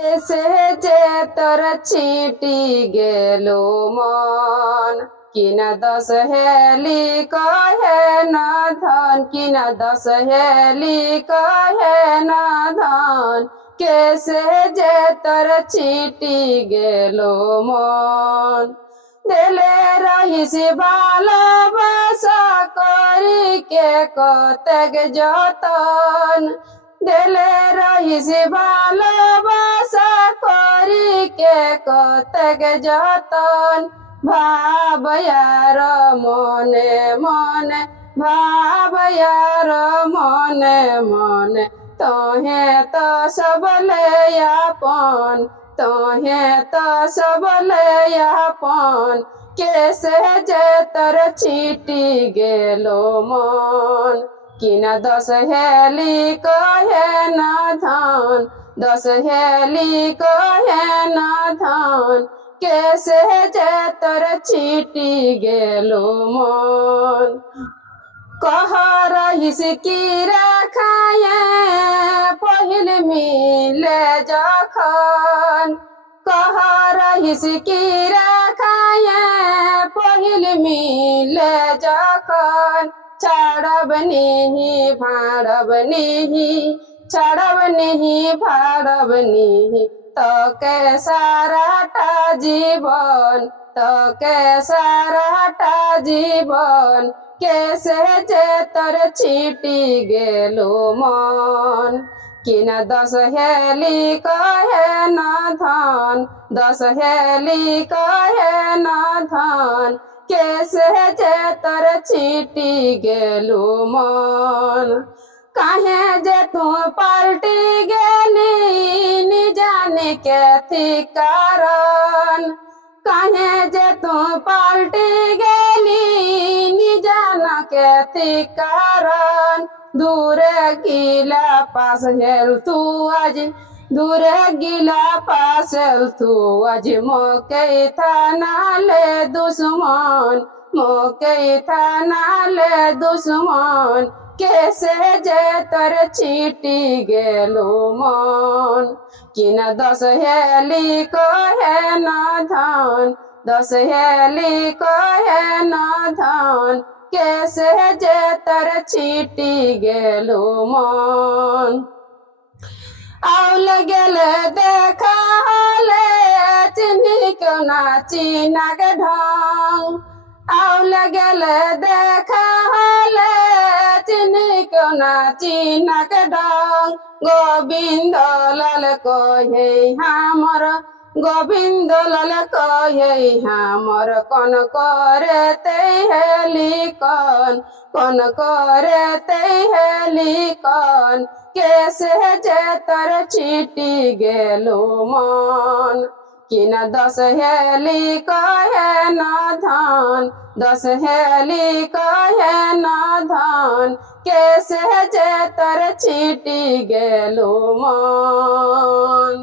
যে তোর ছিটি গেল মন। কিনা দশ হেলি কহে না ধন, কিনা দশ হেলি কহে না ধন। কেসে যে তোর ছিটি গেল মন। দিলে রহিস ভালোবাসা করি কে কতক যতন। দিলে রহিস ভালোবাসা করি কে কতক যতন। ভাবয়ার মনে মনে ভাবয়ার মনে মনে, তোহে তো সবলে আপন, তোহে তো সবলে আপন। কেসে যে তোর চিটি গেল মন। কিনা দশ হেলি কহে না ধন দশ হেলি কহে না ধন কেসে যে তোর চিটি গেল মন কহ রহিস কি রাখায় পহিল মিলে যখন কহ যখন ছাড়ব নিহি ভাড়ব নিহি ছাড়ব নিহি ভাড়ব নিহি তোকে সারাটা জীবন তোকে সারাটা জীবন কেসে যে তোর ছিটি গেল মন কিনা দশ হেলি কহে না ধন দশ হেলি কহে না ধন কেসে যে তোর ছিটি গেল মন। কাহে যে তু পাল্টি গেলি, নিজানে কে কারণ? কাহে যে তু পাল্টি গেলি, নিজান কে কারণ? দূরে গিলা পাস হেল তু আজ, দূরে গিলা পাস হেল তু আজ মোকে থানালে দুশ্মন। মোকে থানালে দুশ্মন, কেসে যে তোর ছিটি গেল মন। কিনা দশ হেলি কহে না ধন, দশ হেলি কহে না ধন, কেসে যে তোর ছিটি গেল মন। আউল গেলে দেখা হলে চিনি কেউ না চিনাকে ঢং। আউল গেলে দেখা হলে চিনি কেউ না চিনাকে ঢং গোবিন্দ লাল কহে হামর, গোবিন্দ লাল কহে হামর, কন করে তে হেলি কন কন করে তে হেলি কন কেসে যে তোর চিটি গেল মন। কিনা দশ হেলি কহে না ধন দশ হেলি কহে না ধন কেসে যে তোর চিটি গেল মন